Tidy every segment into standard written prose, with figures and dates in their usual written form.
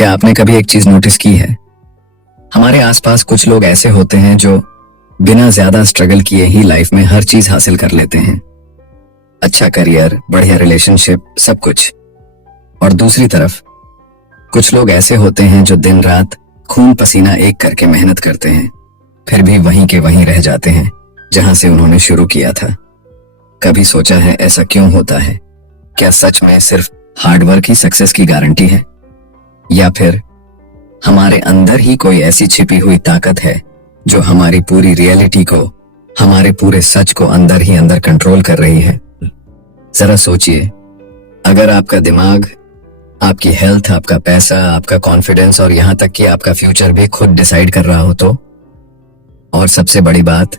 क्या आपने कभी एक चीज नोटिस की है? हमारे आसपास कुछ लोग ऐसे होते हैं जो बिना ज्यादा स्ट्रगल किए ही लाइफ में हर चीज हासिल कर लेते हैं। अच्छा करियर, बढ़िया रिलेशनशिप, सब कुछ। और दूसरी तरफ कुछ लोग ऐसे होते हैं जो दिन रात खून पसीना एक करके मेहनत करते हैं, फिर भी वहीं के वहीं रह जाते हैं जहां से उन्होंने शुरू किया था। कभी सोचा है ऐसा क्यों होता है? क्या सच में सिर्फ हार्डवर्क ही सक्सेस की गारंटी है, या फिर हमारे अंदर ही कोई ऐसी छिपी हुई ताकत है जो हमारी पूरी रियलिटी को, हमारे पूरे सच को अंदर ही अंदर कंट्रोल कर रही है? जरा सोचिए, अगर आपका दिमाग, आपकी हेल्थ, आपका पैसा, आपका कॉन्फिडेंस और यहां तक कि आपका फ्यूचर भी खुद डिसाइड कर रहा हो तो? और सबसे बड़ी बात,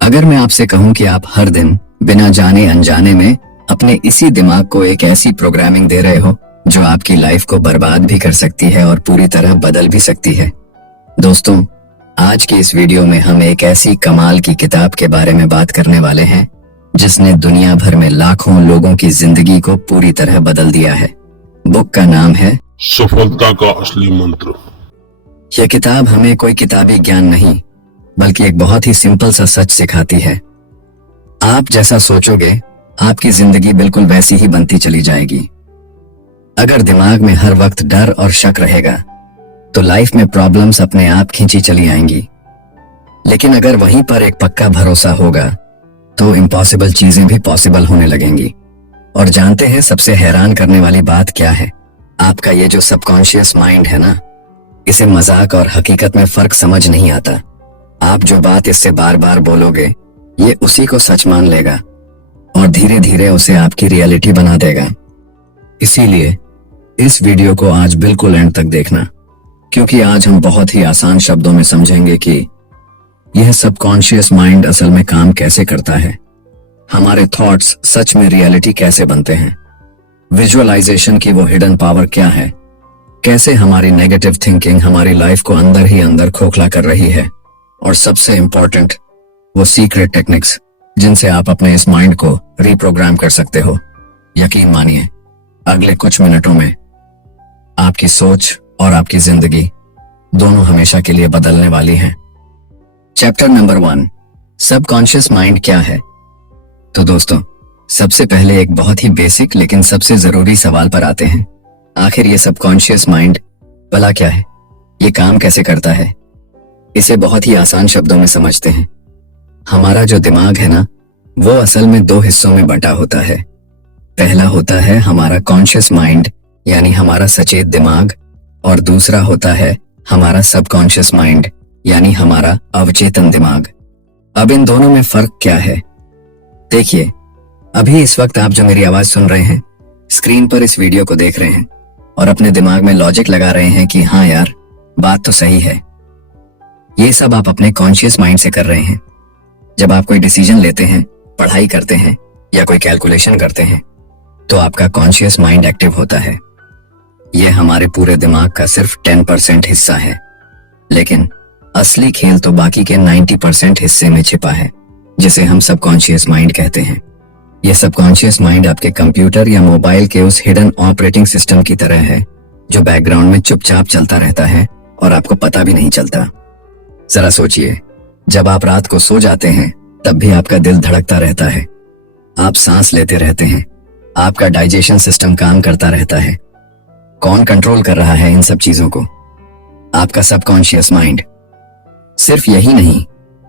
अगर मैं आपसे कहूं कि आप हर दिन बिना जाने अनजाने में अपने इसी दिमाग को एक ऐसी प्रोग्रामिंग दे रहे हो जो आपकी लाइफ को बर्बाद भी कर सकती है और पूरी तरह बदल भी सकती है। दोस्तों, आज की इस वीडियो में हम एक ऐसी कमाल की किताब के बारे में बात करने वाले हैं जिसने दुनिया भर में लाखों लोगों की जिंदगी को पूरी तरह बदल दिया है। बुक का नाम है सफलता का असली मंत्र। यह किताब हमें कोई किताबी ज्ञान नहीं, बल्कि एक बहुत ही सिंपल सा सच सिखाती है। आप जैसा सोचोगे, आपकी जिंदगी बिल्कुल वैसी ही बनती चली जाएगी। अगर दिमाग में हर वक्त डर और शक रहेगा, तो लाइफ में प्रॉब्लम्स अपने आप खींची चली आएंगी। लेकिन अगर वहीं पर एक पक्का भरोसा होगा, तो इम्पॉसिबल चीजें भी पॉसिबल होने लगेंगी। और जानते हैं सबसे हैरान करने वाली बात क्या है? आपका ये जो सबकॉन्शियस माइंड है ना, इसे मजाक और हकीकत में फर्क समझ नहीं आता। आप जो बात इससे बार बार बोलोगे, ये उसी को सच मान लेगा और धीरे धीरे उसे आपकी रियलिटी बना देगा। इसीलिए इस वीडियो को आज बिल्कुल एंड तक देखना, क्योंकि आज हम बहुत ही आसान शब्दों में समझेंगे कि यह सबकॉन्शियस माइंड असल में काम कैसे करता है, हमारे थॉट्स सच में रियलिटी कैसे बनते हैं, विजुअलाइजेशन की वो हिडन पावर क्या है, कैसे हमारी नेगेटिव थिंकिंग हमारी लाइफ को अंदर ही अंदर खोखला कर रही है, और सबसे इंपॉर्टेंट वो सीक्रेट टेक्निक्स जिनसे आप अपने इस माइंड को रीप्रोग्राम कर सकते हो। यकीन मानिए, अगले कुछ मिनटों में आपकी सोच और आपकी जिंदगी दोनों हमेशा के लिए बदलने वाली हैं। चैप्टर नंबर 1, सबकॉन्शियस माइंड क्या है? तो दोस्तों, सबसे पहले एक बहुत ही बेसिक लेकिन सबसे जरूरी सवाल पर आते हैं। आखिर ये सबकॉन्शियस माइंड भला क्या है? ये काम कैसे करता है? इसे बहुत ही आसान शब्दों में समझते हैं। हमारा जो दिमाग है ना, वो असल में 2 हिस्सों में बंटा होता है। पहला होता है हमारा कॉन्शियस माइंड, यानी हमारा सचेत दिमाग, और दूसरा होता है हमारा सबकॉन्शियस माइंड, यानी हमारा अवचेतन दिमाग। अब इन दोनों में फर्क क्या है? देखिए, अभी इस वक्त आप जो मेरी आवाज सुन रहे हैं, स्क्रीन पर इस वीडियो को देख रहे हैं और अपने दिमाग में लॉजिक लगा रहे हैं कि हाँ यार, बात तो सही है। ये सब आप अपने कॉन्शियस माइंड से कर रहे हैं। जब आप कोई डिसीजन लेते हैं, पढ़ाई करते हैं या कोई कैलकुलेशन करते हैं, तो आपका कॉन्शियस माइंड एक्टिव होता है। यह हमारे पूरे दिमाग का सिर्फ 10% हिस्सा है, लेकिन असली खेल तो बाकी के 90% हिस्से में छिपा है, जिसे हम सबकॉन्शियस माइंड कहते हैं। यह सबकॉन्शियस माइंड आपके कंप्यूटर या मोबाइल के उस हिडन ऑपरेटिंग सिस्टम की तरह है जो बैकग्राउंड में चुपचाप चलता रहता है और आपको पता भी नहीं चलता। जरा सोचिए, जब आप रात को सो जाते हैं, तब भी आपका दिल धड़कता रहता है, आप सांस लेते रहते हैं, आपका डाइजेशन सिस्टम काम करता रहता है। कौन कंट्रोल कर रहा है इन सब चीजों को? आपका सबकॉन्शियस माइंड। सिर्फ यही नहीं,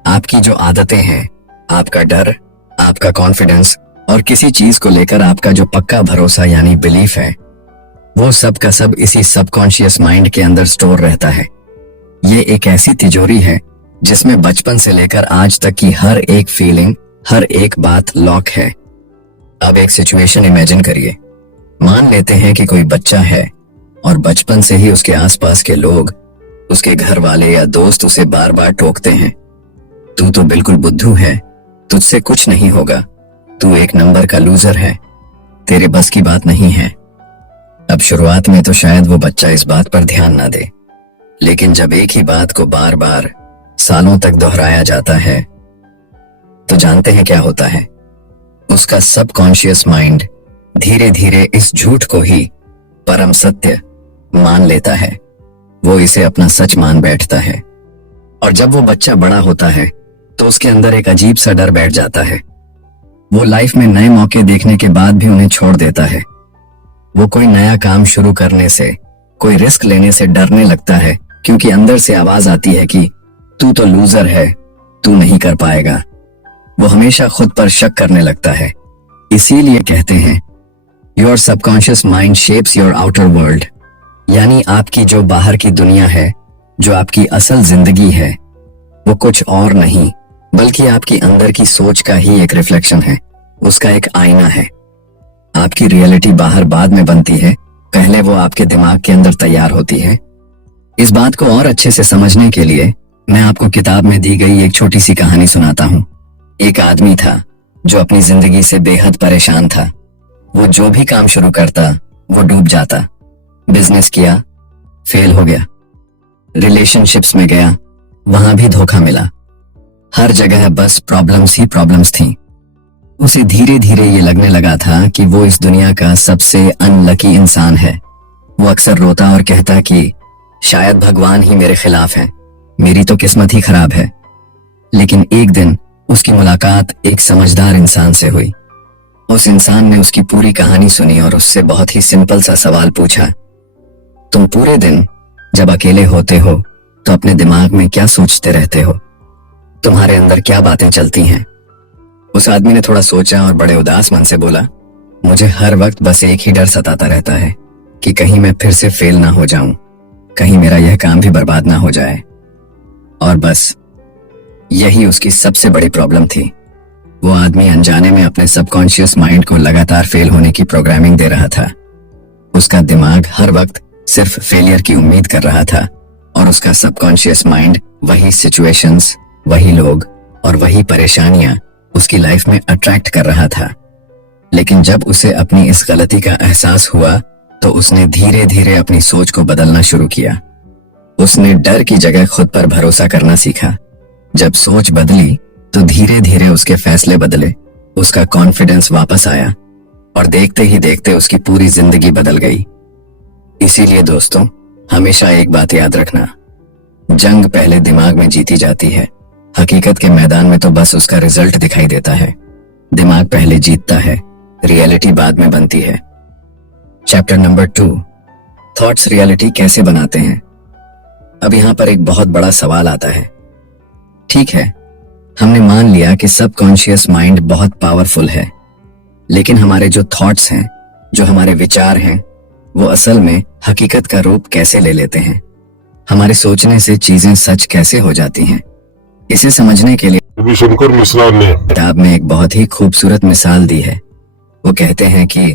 आपकी जो आदतें हैं, आपका डर, आपका कॉन्फिडेंस और किसी चीज को लेकर आपका जो पक्का भरोसा यानी बिलीफ है, वो सब का सब इसी सबकॉन्शियस माइंड के अंदर स्टोर रहता है। ये एक ऐसी तिजोरी है जिसमें बचपन से लेकर आज तक की हर एक फीलिंग, हर एक बात लॉक है। अब एक सिचुएशन इमेजिन करिए। मान लेते हैं कि कोई बच्चा है और बचपन से ही उसके आसपास के लोग, उसके घर वाले या दोस्त उसे बार बार टोकते हैं, तू तो बिल्कुल बुद्धू है, तुझसे कुछ नहीं होगा, तू एक नंबर का लूजर है, तेरे बस की बात नहीं है। अब शुरुआत में तो शायद वो बच्चा इस बात पर ध्यान ना दे, लेकिन जब एक ही बात को बार बार सालों तक दोहराया जाता है, तो जानते हैं क्या होता है? उसका सबकॉन्शियस माइंड धीरे धीरे इस झूठ को ही परम सत्य मान लेता है, वो इसे अपना सच मान बैठता है। और जब वो बच्चा बड़ा होता है तो उसके अंदर एक अजीब सा डर बैठ जाता है। वो लाइफ में नए मौके देखने के बाद भी उन्हें छोड़ देता है। वो कोई नया काम शुरू करने से, कोई रिस्क लेने से डरने लगता है, क्योंकि अंदर से आवाज आती है कि तू तो लूजर है, तू नहीं कर पाएगा। वो हमेशा खुद पर शक करने लगता है। इसीलिए कहते हैं your subconscious mind shapes your outer world, यानी आपकी जो बाहर की दुनिया है, जो आपकी असल जिंदगी है, वो कुछ और नहीं बल्कि आपकी अंदर की सोच का ही एक रिफ्लेक्शन है, उसका एक आईना है। आपकी रियलिटी बाहर बाद में बनती है, पहले वो आपके दिमाग के अंदर तैयार होती है। इस बात को और अच्छे से समझने के लिए मैं आपको किताब में दी गई एक छोटी सी कहानी सुनाता हूँ। एक आदमी था जो अपनी जिंदगी से बेहद परेशान था। वो जो भी काम शुरू करता वो डूब जाता। बिजनेस किया, फेल हो गया। रिलेशनशिप्स में गया, वहां भी धोखा मिला। हर जगह बस प्रॉब्लम्स ही प्रॉब्लम्स थी। उसे धीरे धीरे ये लगने लगा था कि वो इस दुनिया का सबसे अनलकी इंसान है। वो अक्सर रोता और कहता कि शायद भगवान ही मेरे खिलाफ है, मेरी तो किस्मत ही खराब है। लेकिन एक दिन उसकी मुलाकात एक समझदार इंसान से हुई। उस इंसान ने उसकी पूरी कहानी सुनी और उससे बहुत ही सिंपल सा सवाल पूछा, तुम पूरे दिन जब अकेले होते हो तो अपने दिमाग में क्या सोचते रहते हो? तुम्हारे अंदर क्या बातें चलती हैं? उस आदमी ने थोड़ा सोचा और बड़े उदास मन से बोला, मुझे हर वक्त बस एक ही डर सताता रहता है कि कहीं मैं फिर से फेल ना हो जाऊं, कहीं मेरा यह काम भी बर्बाद ना हो जाए। और बस यही उसकी सबसे बड़ी प्रॉब्लम थी। वो आदमी अनजाने में अपने सबकॉन्शियस माइंड को लगातार फेल होने की प्रोग्रामिंग दे रहा था। उसका दिमाग हर वक्त सिर्फ फेलियर की उम्मीद कर रहा था और उसका सबकॉन्शियस माइंड वही सिचुएशंस, वही लोग और वही परेशानियां उसकी लाइफ में अट्रैक्ट कर रहा था। लेकिन जब उसे अपनी इस गलती का एहसास हुआ तो उसने धीरे धीरे अपनी सोच को बदलना शुरू किया। उसने डर की जगह खुद पर भरोसा करना सीखा। जब सोच बदली तो धीरे धीरे उसके फैसले बदले, उसका कॉन्फिडेंस वापस आया और देखते ही देखते उसकी पूरी जिंदगी बदल गई। इसीलिए दोस्तों, हमेशा एक बात याद रखना, जंग पहले दिमाग में जीती जाती है, हकीकत के मैदान में तो बस उसका रिजल्ट दिखाई देता है। दिमाग पहले जीतता है, रियलिटी बाद में बनती है। चैप्टर नंबर 2, थॉट्स रियलिटी कैसे बनाते हैं। अब यहां पर एक बहुत बड़ा सवाल आता है। ठीक है, हमने मान लिया कि सबकॉन्शियस माइंड बहुत पावरफुल है, लेकिन हमारे जो थॉट्स हैं, जो हमारे विचार हैं, वो असल में हकीकत का रूप कैसे ले लेते हैं? हमारे सोचने से चीजें सच कैसे हो जाती हैं? इसे समझने के लिए रविशंकर मिश्रा ने किताब में एक बहुत ही खूबसूरत मिसाल दी है। वो कहते हैं कि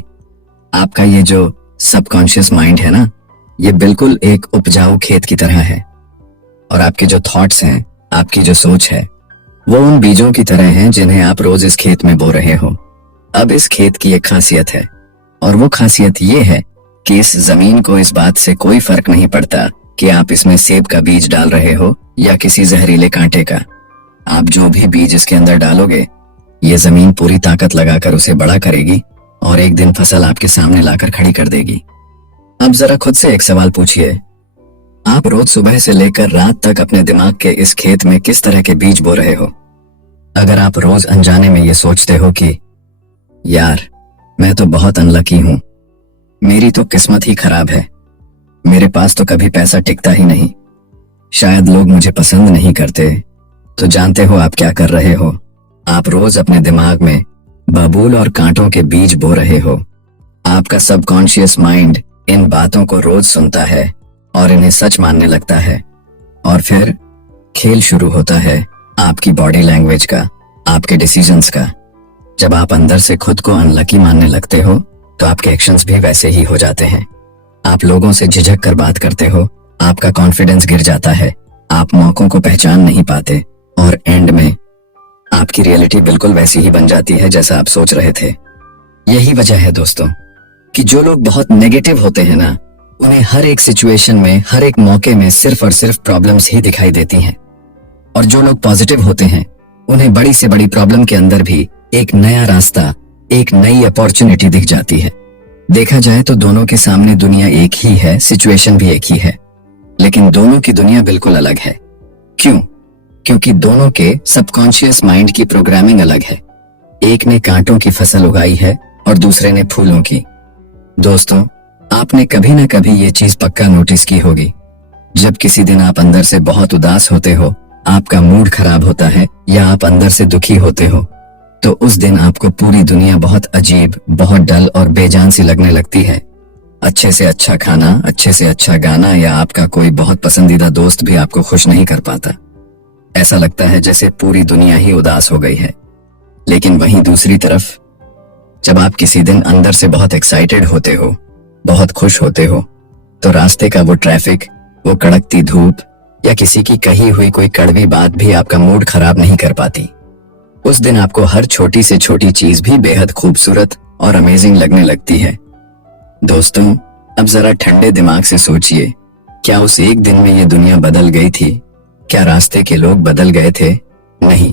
आपका ये जो सबकॉन्शियस माइंड है ना, ये बिल्कुल एक उपजाऊ खेत की तरह है और आपके जो थॉट्स हैं, आपकी जो सोच है, वो उन बीजों की तरह हैं जिन्हें आप रोज इस खेत में बो रहे हो। अब इस खेत की एक खासियत है और वो खासियत ये है कि इस जमीन को इस बात से कोई फर्क नहीं पड़ता कि आप इसमें सेब का बीज डाल रहे हो या किसी जहरीले कांटे का। आप जो भी बीज इसके अंदर डालोगे, ये जमीन पूरी ताकत लगाकर उसे बड़ा करेगी और एक दिन फसल आपके सामने लाकर खड़ी कर देगी। अब जरा खुद से एक सवाल पूछिए, आप रोज सुबह से लेकर रात तक अपने दिमाग के इस खेत में किस तरह के बीज बो रहे हो? अगर आप रोज अनजाने में ये सोचते हो कि यार, मैं तो बहुत अनलकी हूं, मेरी तो किस्मत ही खराब है, मेरे पास तो कभी पैसा टिकता ही नहीं, शायद लोग मुझे पसंद नहीं करते, तो जानते हो आप क्या कर रहे हो? आप रोज अपने दिमाग में बबूल और कांटों के बीज बो रहे हो। आपका सबकॉन्शियस माइंड इन बातों को रोज सुनता है और इन्हें सच मानने लगता है और फिर खेल शुरू होता है आपकी बॉडी लैंग्वेज का, आपके डिसीजंस का। जब आप अंदर से खुद को अनलकी मानने लगते हो तो आपके एक्शंस भी वैसे ही हो जाते हैं। आप लोगों से झिझक कर बात करते हो, आपका कॉन्फिडेंस गिर जाता है, आप मौकों को पहचान नहीं पाते और एंड में आपकी रियलिटी बिल्कुल वैसी ही बन जाती है जैसा आप सोच रहे थे। यही वजह है दोस्तों कि जो लोग बहुत नेगेटिव होते हैं ना, उन्हें हर एक सिचुएशन में, हर एक मौके में सिर्फ और सिर्फ प्रॉब्लम्स ही दिखाई देती हैं। और जो लोग पॉजिटिव होते हैं, उन्हें बड़ी से बड़ी प्रॉब्लम के अंदर भी एक नया रास्ता, एक नई अपॉर्चुनिटी दिख जाती है। देखा जाए तो दोनों के सामने दुनिया एक ही है, सिचुएशन भी एक ही है, लेकिन दोनों की दुनिया बिल्कुल अलग है। क्यों? क्योंकि दोनों के सबकॉन्शियस माइंड की प्रोग्रामिंग अलग है। एक ने कांटों की फसल उगाई है और दूसरे ने फूलों की। दोस्तों, आपने कभी ना कभी ये चीज पक्का नोटिस की होगी। जब किसी दिन आप अंदर से बहुत उदास होते हो, आपका मूड खराब होता है या आप अंदर से दुखी होते हो, तो उस दिन आपको पूरी दुनिया बहुत अजीब, बहुत डल और बेजान सी लगने लगती है। अच्छे से अच्छा खाना, अच्छे से अच्छा गाना या आपका कोई बहुत पसंदीदा दोस्त भी आपको खुश नहीं कर पाता। ऐसा लगता है जैसे पूरी दुनिया ही उदास हो गई है। लेकिन वहीं दूसरी तरफ, जब आप किसी दिन अंदर से बहुत एक्साइटेड होते हो, बहुत खुश होते हो, तो रास्ते का वो ट्रैफिक, वो कड़कती धूप या किसी की कही हुई कोई कड़वी बात भी आपका मूड खराब नहीं कर पाती। उस दिन आपको हर छोटी से छोटी चीज भी बेहद खूबसूरत और अमेजिंग लगने लगती है। दोस्तों, अब जरा ठंडे दिमाग से सोचिए, क्या उस एक दिन में ये दुनिया बदल गई थी? क्या रास्ते के लोग बदल गए थे? नहीं,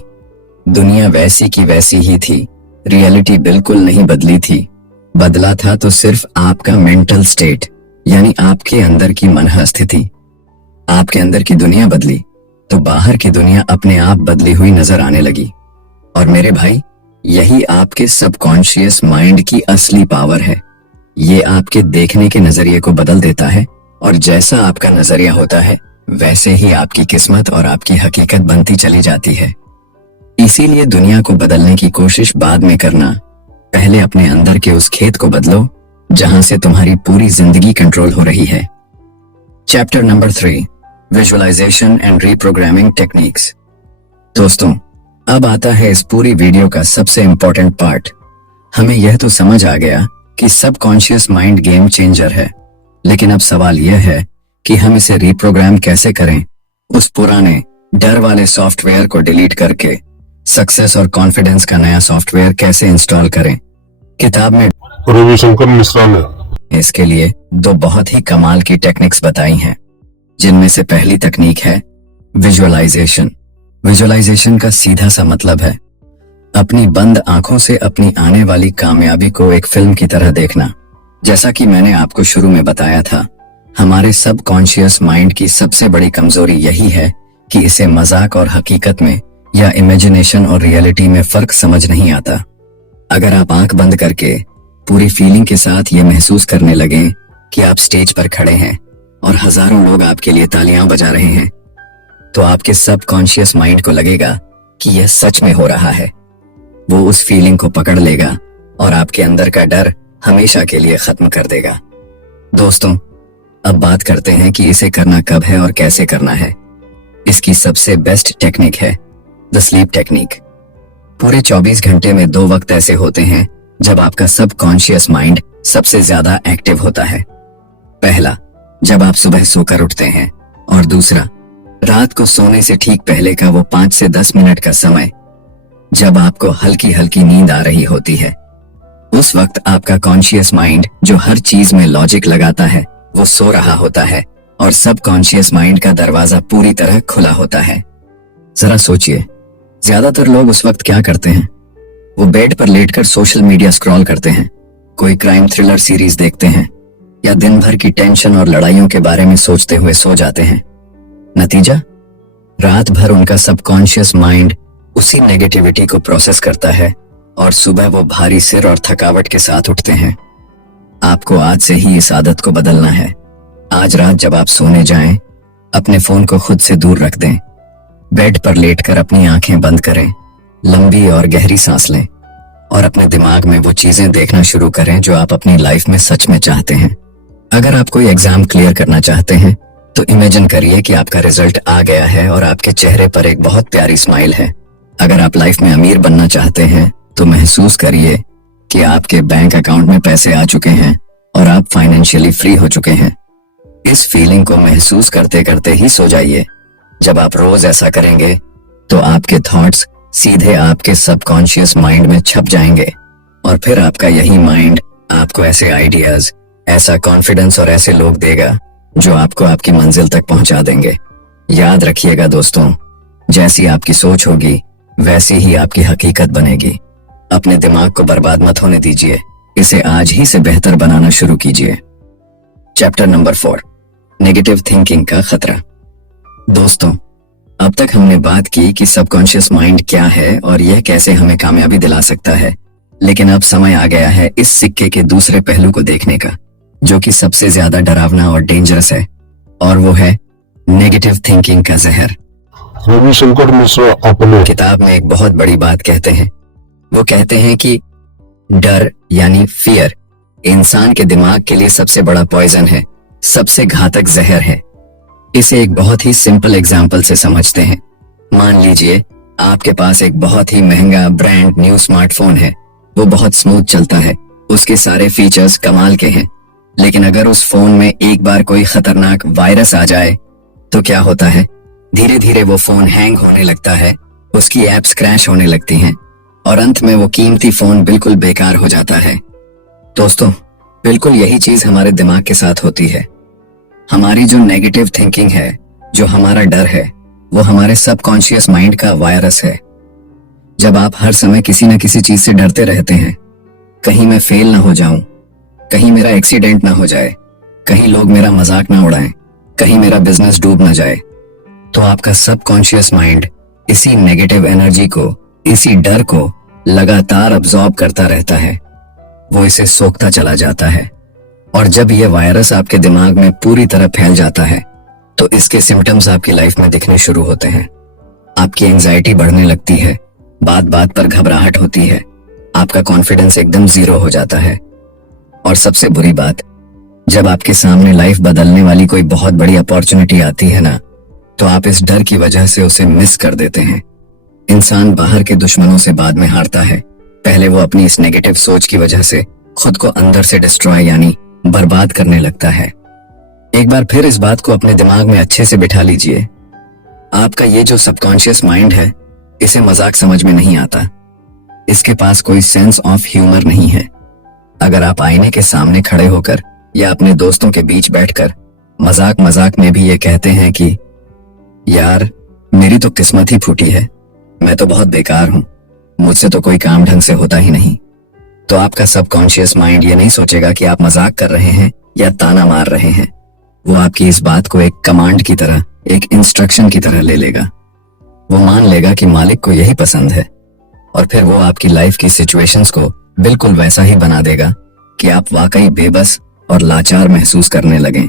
दुनिया वैसी की वैसी ही थी। रियलिटी बिल्कुल नहीं बदली थी। बदला था तो सिर्फ आपका मेंटल स्टेट, यानी आपके अंदर की मनः स्थिति। आपके अंदर की दुनिया बदली तो बाहर की दुनिया अपने आप बदली हुई नजर आने लगी। और मेरे भाई, यही आपके सबकॉन्शियस माइंड की असली पावर है। ये आपके देखने के नजरिए को बदल देता है और जैसा आपका नजरिया होता है वैसे ही आपकी किस्मत और आपकी हकीकत बनती चली जाती है। इसीलिए दुनिया को बदलने की कोशिश बाद में करना, पहले अपने अंदर के उस खेत को बदलो जहां से तुम्हारी पूरी जिंदगी कंट्रोल हो रही है। Chapter number 3, visualisation and reprogramming techniques. दोस्तों, अब आता है इस पूरी वीडियो का सबसे इंपॉर्टेंट पार्ट। हमें यह तो समझ आ गया कि सबकॉन्शियस माइंड गेम चेंजर है, लेकिन अब सवाल यह है कि हम इसे रीप्रोग्राम कैसे करें, उस पुराने डर वाले सॉफ्टवेयर को डिलीट करके सक्सेस और कॉन्फिडेंस का नया सॉफ्टवेयर कैसे इंस्टॉल करें। किताब में रविशंकर मिश्रा ने इसके लिए 2 बहुत ही कमाल की टेक्निक्स बताई हैं, जिनमें से पहली तकनीक है विजुअलाइजेशन। विजुअलाइजेशन का सीधा सा मतलब है अपनी बंद आंखों से अपनी आने वाली कामयाबी को एक फिल्म की तरह देखना। जैसा कि मैंने आपको शुरू में बताया था, हमारे सबकॉन्शियस माइंड की सबसे बड़ी कमजोरी यही है कि इसे मजाक और हकीकत में या इमेजिनेशन और रियलिटी में फर्क समझ नहीं आता। अगर आप आंख बंद करके पूरी फीलिंग के साथ ये महसूस करने लगे कि आप स्टेज पर खड़े हैं और हजारों लोग आपके लिए तालियां बजा रहे हैं, तो आपके सबकॉन्शियस माइंड को लगेगा कि यह सच में हो रहा है। वो उस फीलिंग को पकड़ लेगा और आपके अंदर का डर हमेशा के लिए खत्म कर देगा। दोस्तों, अब बात करते हैं कि इसे करना कब है और कैसे करना है। इसकी सबसे बेस्ट टेक्निक है द स्लीप टेक्निक। पूरे 24 घंटे में 2 वक्त ऐसे होते हैं जब आपका सबकॉन्शियस माइंड सबसे ज्यादा एक्टिव होता है। पहला, जब आप सुबह सोकर उठते हैं, और दूसरा, रात को सोने से ठीक पहले का वो 5 से 10 मिनट का समय जब आपको हल्की हल्की नींद आ रही होती है। उस वक्त आपका कॉन्शियस माइंड, जो हर चीज में लॉजिक लगाता है, वो सो रहा होता है और सबकॉन्शियस माइंड का दरवाजा पूरी तरह खुला होता है। जरा सोचिए, ज्यादातर लोग उस वक्त क्या करते हैं? वो बेड पर लेटकर सोशल मीडिया स्क्रॉल करते हैं, कोई क्राइम थ्रिलर सीरीज देखते हैं या दिन भर की टेंशन और लड़ाइयों के बारे में सोचते हुए सो जाते हैं। नतीजा, रात भर उनका सबकॉन्शियस माइंड उसी नेगेटिविटी को प्रोसेस करता है और सुबह वो भारी सिर और थकावट के साथ उठते हैं। आपको आज से ही इस आदत को बदलना है। आज रात जब आप सोने जाएं, अपने फोन को खुद से दूर रख दें, बेड पर लेटकर अपनी आंखें बंद करें, लंबी और गहरी सांस लें और अपने दिमाग में वो चीजें देखना शुरू करें जो आप अपनी लाइफ में सच में चाहते हैं। अगर आप कोई एग्जाम क्लियर करना चाहते हैं तो इमेजिन करिए कि आपका रिजल्ट आ गया है और आपके चेहरे पर एक बहुत प्यारी स्माइल है। अगर आप लाइफ में अमीर बनना चाहते हैं तो महसूस करिए कि आपके बैंक अकाउंट में पैसे आ चुके हैं और आप फाइनेंशियली फ्री हो चुके हैं। इस फीलिंग को महसूस करते करते ही सो जाइए। जब आप रोज ऐसा करेंगे तो आपके थॉट्स सीधे आपके सबकॉन्शियस माइंड में छप जाएंगे और फिर आपका यही माइंड आपको ऐसे आइडियाज, ऐसा कॉन्फिडेंस और ऐसे लोग देगा जो आपको आपकी मंजिल तक पहुंचा देंगे। याद रखिएगा दोस्तों, जैसी आपकी सोच होगी वैसी ही आपकी हकीकत बनेगी। अपने दिमाग को बर्बाद मत होने दीजिए। इसे आज ही से बेहतर बनाना शुरू कीजिए। चैप्टर नंबर 4, नेगेटिव थिंकिंग का खतरा। दोस्तों, अब तक हमने बात की कि सबकॉन्शियस माइंड क्या है और यह कैसे हमें कामयाबी दिला सकता है, लेकिन अब समय आ गया है इस सिक्के के दूसरे पहलू को देखने का, जो कि सबसे ज्यादा डरावना और डेंजरस है, और वो है नेगेटिव थिंकिंग का जहर। रविशंकर मिश्रा अपने किताब में एक बहुत बड़ी बात कहते हैं। वो कहते हैं कि डर यानी फियर इंसान के दिमाग के लिए सबसे बड़ा पॉइजन है, सबसे घातक जहर है। इसे एक बहुत ही सिंपल एग्जाम्पल से समझते हैं। मान लीजिए आपके पास एक बहुत ही महंगा ब्रांड न्यू स्मार्टफोन है। वो बहुत स्मूथ चलता है, उसके सारे फीचर्स कमाल के हैं, लेकिन अगर उस फोन में एक बार कोई खतरनाक वायरस आ जाए तो क्या होता है? धीरे धीरे वो फोन हैंग होने लगता है, उसकी एप्स क्रैश होने लगती हैं और अंत में वो कीमती फोन बिल्कुल बेकार हो जाता है। दोस्तों, बिल्कुल यही चीज हमारे दिमाग के साथ होती है। हमारी जो नेगेटिव थिंकिंग है, जो हमारा डर है, वो हमारे सबकॉन्शियस माइंड का वायरस है। जब आप हर समय किसी न किसी चीज से डरते रहते हैं, कहीं मैं फेल ना हो जाऊं, कहीं मेरा एक्सीडेंट ना हो जाए, कहीं लोग मेरा मजाक ना उड़ाएं, कहीं मेरा बिजनेस डूब ना जाए, तो आपका सबकॉन्शियस माइंड इसी नेगेटिव एनर्जी को, इसी डर को लगातार अब्सॉर्ब करता रहता है। वो इसे सोखता चला जाता है, और जब यह वायरस आपके दिमाग में पूरी तरह फैल जाता है तो इसके सिम्टम्स आपकी लाइफ में दिखने शुरू होते हैं। आपकी एंजाइटी बढ़ने लगती है, बात बात पर घबराहट होती है, आपका कॉन्फिडेंस एकदम जीरो हो जाता है, और सबसे बुरी बात, जब आपके सामने लाइफ बदलने वाली कोई बहुत बड़ी अपॉर्चुनिटी आती है ना, तो आप इस डर की वजह से उसे मिस कर देते हैं। इंसान बाहर के दुश्मनों से बाद में हारता है, पहले वो अपनी इस नेगेटिव सोच की वजह से खुद को अंदर से डिस्ट्रॉय यानी बर्बाद करने लगता है। एक बार फिर इस बात को अपने दिमाग में अच्छे से बिठा लीजिए। आपका ये जो सबकॉन्शियस माइंड है, इसे मजाक समझ में नहीं आता। इसके पास कोई सेंस ऑफ ह्यूमर नहीं है। अगर आप आईने के सामने खड़े होकर या अपने दोस्तों के बीच बैठकर मजाक मजाक में भी ये कहते हैं कि यार, मेरी तो किस्मत ही फूटी है, मैं तो बहुत बेकार हूं, मुझसे तो कोई काम ढंग से होता ही नहीं, तो आपका सबकॉन्शियस माइंड ये नहीं सोचेगा कि आप मजाक कर रहे हैं या ताना मार रहे हैं। वो आपकी इस बात को एक कमांड की तरह, एक इंस्ट्रक्शन की तरह ले लेगा। वो मान लेगा कि मालिक को यही पसंद है, और फिर वो आपकी लाइफ की सिचुएशंस को बिल्कुल वैसा ही बना देगा कि आप वाकई बेबस और लाचार महसूस करने लगें।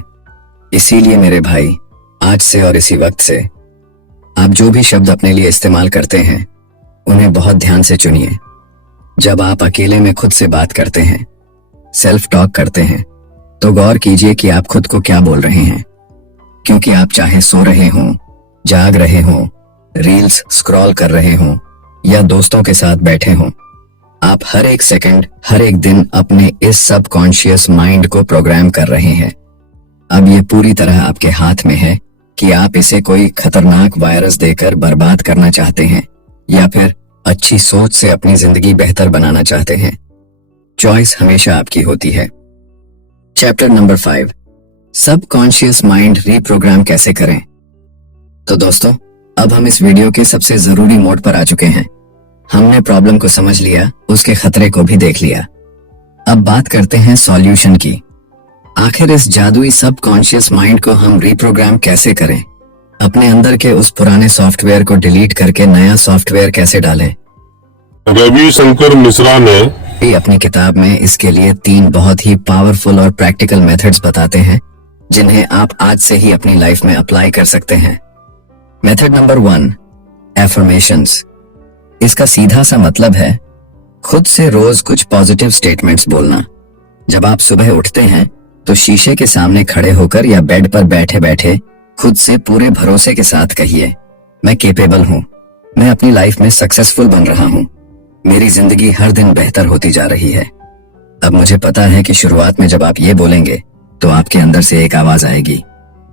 इसीलिए मेरे भाई, आज से और इसी वक्त से आप जो भी शब्द अपने लिए इस्तेमाल करते हैं, उन्हें बहुत ध्यान से चुनिए। जब आप अकेले में खुद से बात करते हैं, सेल्फ टॉक करते हैं, तो गौर कीजिए कि आप खुद को क्या बोल रहे हैं, क्योंकि आप चाहे सो रहे हों, जाग रहे हों, रील्स स्क्रॉल कर रहे हों या दोस्तों के साथ बैठे हों, आप हर एक सेकंड, हर एक दिन अपने इस सबकॉन्शियस माइंड को प्रोग्राम कर रहे हैं। अब ये पूरी तरह आपके हाथ में है कि आप इसे कोई खतरनाक वायरस देकर बर्बाद करना चाहते हैं या फिर अच्छी सोच से अपनी जिंदगी बेहतर बनाना चाहते हैं। चॉइस हमेशा आपकी होती है। Chapter number 5, subconscious mind reprogram कैसे करें। तो दोस्तों, अब हम इस वीडियो के सबसे जरूरी मोड पर आ चुके हैं। हमने प्रॉब्लम को समझ लिया, उसके खतरे को भी देख लिया। अब बात करते हैं सॉल्यूशन की। आखिर इस जादुई सबकॉन्शियस माइंड को हम रीप्रोग्राम कैसे करें? अपने अंदर के उस पुराने सॉफ्टवेयर को डिलीट करके नया सॉफ्टवेयर कैसे डालें? रविशंकर मिश्रा ने अपनी किताब में इसके लिए 3 बहुत ही पावरफुल और प्रैक्टिकल मेथड्स बताते हैं, जिन्हें आप आज से ही अपनी लाइफ में अप्लाई कर सकते हैं। Method number 1, affirmations. इसका सीधा सा मतलब है खुद से रोज कुछ पॉजिटिव स्टेटमेंट्स बोलना। जब आप सुबह उठते हैं तो शीशे के सामने खड़े होकर या बेड पर बैठे बैठे खुद से पूरे भरोसे के साथ कहिए, मैं केपेबल हूं, मैं अपनी लाइफ में सक्सेसफुल बन रहा हूं, मेरी जिंदगी हर दिन बेहतर होती जा रही है। अब मुझे पता है कि शुरुआत में जब आप ये बोलेंगे तो आपके अंदर से एक आवाज आएगी,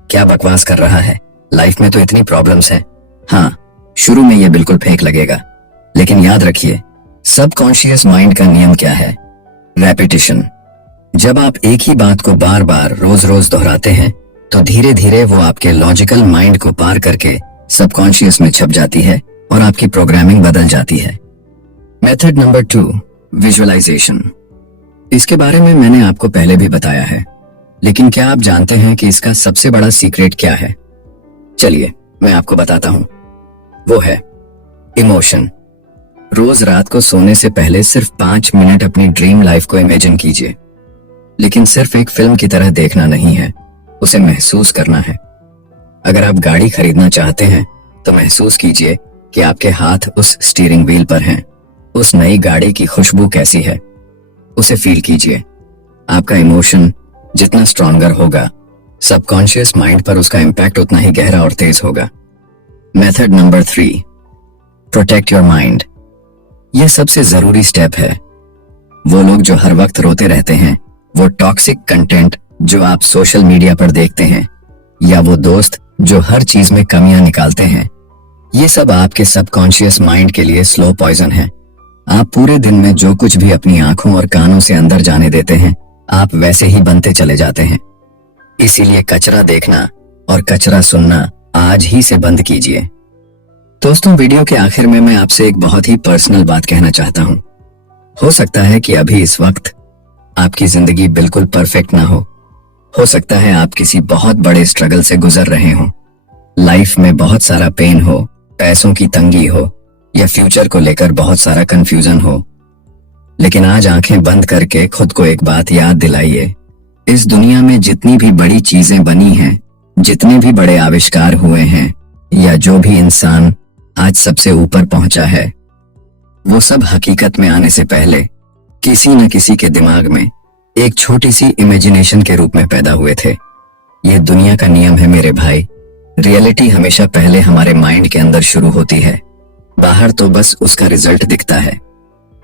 क्या बकवास कर रहा है, लाइफ में तो इतनी प्रॉब्लम्स हैं। हाँ, शुरू में ये बिल्कुल फेक लगेगा, लेकिन याद रखिए, सबकॉन्शियस माइंड का नियम क्या है? रेपिटेशन। जब आप एक ही बात को बार बार रोज रोज दोहराते हैं तो धीरे धीरे वो आपके लॉजिकल माइंड को पार करके सबकॉन्शियस में छप जाती है और आपकी प्रोग्रामिंग बदल जाती है। Method number 2, visualisation. इसके बारे में मैंने आपको पहले भी बताया है, लेकिन क्या आप जानते हैं कि इसका सबसे बड़ा सीक्रेट क्या है? चलिए मैं आपको बताता हूं। वो है इमोशन। रोज रात को सोने से पहले सिर्फ 5 मिनट अपनी ड्रीम लाइफ को इमेजिन कीजिए, लेकिन सिर्फ एक फिल्म की तरह देखना नहीं है, उसे महसूस करना है। अगर आप गाड़ी खरीदना चाहते हैं तो महसूस कीजिए कि आपके हाथ उस स्टीयरिंग व्हील पर हैं। उस नई गाड़ी की खुशबू कैसी है, उसे फील कीजिए। आपका इमोशन जितना स्ट्रॉन्गर होगा, सबकॉन्शियस माइंड पर उसका इम्पैक्ट उतना ही गहरा और तेज होगा। Method number 3, protect your mind. यह सबसे जरूरी स्टेप है। वो लोग जो हर वक्त रोते रहते हैं, वो टॉक्सिक कंटेंट जो आप सोशल मीडिया पर देखते हैं, या वो दोस्त जो हर चीज में कमियां निकालते हैं, ये सब आपके सबकॉन्शियस माइंड के लिए स्लो पॉइजन है। आप पूरे दिन में जो कुछ भी अपनी आंखों और कानों से अंदर जाने देते हैं, आप वैसे ही बनते चले जाते हैं। इसीलिए कचरा देखना और कचरा सुनना आज ही से बंद कीजिए। दोस्तों, वीडियो के आखिर में मैं आपसे एक बहुत ही पर्सनल बात कहना चाहता हूं। हो सकता है कि अभी इस वक्त आपकी जिंदगी बिल्कुल परफेक्ट ना हो सकता है आप किसी बहुत बड़े स्ट्रगल से गुजर रहे हो, लाइफ में बहुत सारा पेन हो, पैसों की तंगी हो, या फ्यूचर को लेकर बहुत सारा कंफ्यूजन हो। लेकिन आज आंखें बंद करके खुद को एक बात याद दिलाइए, इस दुनिया में जितनी भी बड़ी चीजें बनी हैं, जितने भी बड़े आविष्कार हुए हैं, या जो भी इंसान आज सबसे ऊपर पहुंचा है, वो सब हकीकत में आने से पहले किसी न किसी के दिमाग में एक छोटी सी इमेजिनेशन के रूप में पैदा हुए थे। ये दुनिया का नियम है मेरे भाई। रियलिटी हमेशा पहले हमारे माइंड के अंदर शुरू होती है, बाहर तो बस उसका रिजल्ट दिखता है।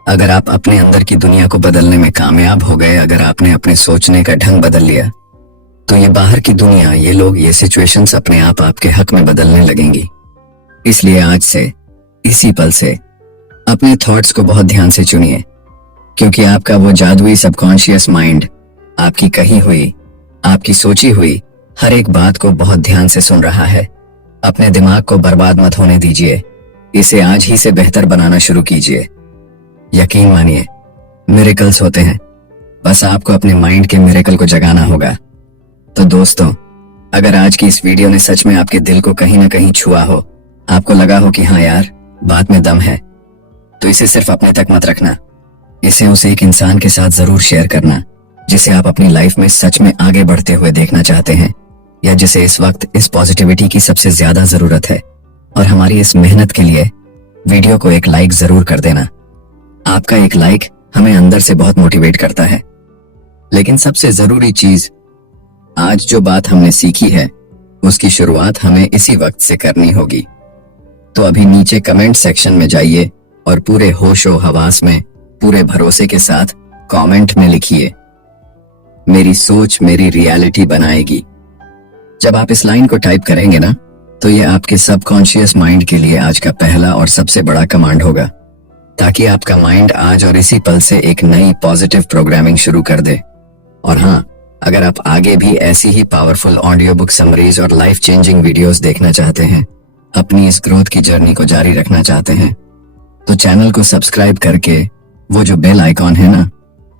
अगर आप अपने अंदर की दुनिया को बदलने में कामयाब हो गए, अगर आपने अपने सोचने का ढंग बदल लिया, तो ये बाहर की दुनिया, ये लोग, ये सिचुएशंस अपने आप आपके हक में बदलने लगेंगी। इसलिए आज से, इसी पल से अपने थॉट्स को बहुत ध्यान से चुनिए, क्योंकि आपका वो जादुई सबकॉन्शियस माइंड आपकी कही हुई, आपकी सोची हुई हर एक बात को बहुत ध्यान से सुन रहा है। अपने दिमाग को बर्बाद मत होने दीजिए, इसे आज ही से बेहतर बनाना शुरू कीजिए। यकीन मानिए, मिरेकल्स होते हैं, बस आपको अपने माइंड के मिरेकल को जगाना होगा। तो दोस्तों, अगर आज की इस वीडियो ने सच में आपके दिल को कहीं ना कहीं छुआ हो, आपको लगा हो कि हाँ यार, बात में दम है, तो इसे सिर्फ अपने तक मत रखना, इसे उस एक इंसान के साथ जरूर शेयर करना जिसे आप अपनी लाइफ में सच में आगे बढ़ते हुए देखना चाहते हैं, या जिसे इस वक्त इस पॉजिटिविटी की सबसे ज्यादा जरूरत है। और हमारी इस मेहनत के लिए वीडियो को एक लाइक जरूर कर देना। आपका एक लाइक हमें अंदर से बहुत मोटिवेट करता है। लेकिन सबसे जरूरी चीज, आज जो बात हमने सीखी है, उसकी शुरुआत हमें इसी वक्त से करनी होगी। तो अभी नीचे कमेंट सेक्शन में जाइए और पूरे होशो हवास में, पूरे भरोसे के साथ कमेंट में लिखिए, मेरी सोच मेरी रियलिटी बनाएगी। जब आप इस लाइन को टाइप करेंगे ना, तो ये आपके सबकॉन्शियस माइंड के लिए आज का पहला और सबसे बड़ा कमांड होगा, ताकि आपका माइंड आज और इसी पल से एक नई पॉजिटिव प्रोग्रामिंग शुरू कर दे। और हाँ, अगर आप आगे भी ऐसी ही पावरफुल ऑडियो बुक समरीज और लाइफ चेंजिंग वीडियोस देखना चाहते हैं, अपनी इस ग्रोथ की जर्नी को जारी रखना चाहते हैं, तो चैनल को सब्सक्राइब करके वो जो बेल आइकॉन है ना,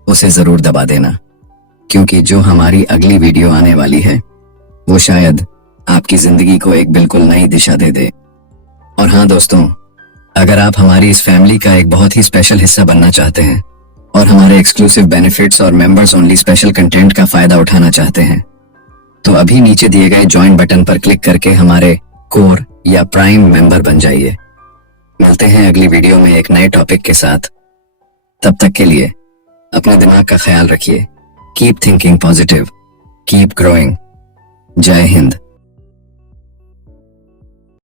उसे जरूर दबा देना, क्योंकि जो हमारी अगली वीडियो आने वाली है, वो शायद आपकी जिंदगी को एक बिल्कुल नई दिशा दे दे। और हाँ दोस्तों, अगर आप हमारी इस फैमिली का एक बहुत ही स्पेशल हिस्सा बनना चाहते हैं और हमारे एक्सक्लूसिव बेनिफिट्स और मेंबर्स ओनली स्पेशल कंटेंट का फायदा उठाना चाहते हैं, तो अभी नीचे दिए गए ज्वाइन बटन पर क्लिक करके हमारे कोर या प्राइम मेंबर बन जाइए। मिलते हैं अगली वीडियो में एक नए टॉपिक के साथ। तब तक के लिए अपने दिमाग का ख्याल रखिए। Keep thinking positive, keep growing. जय हिंद।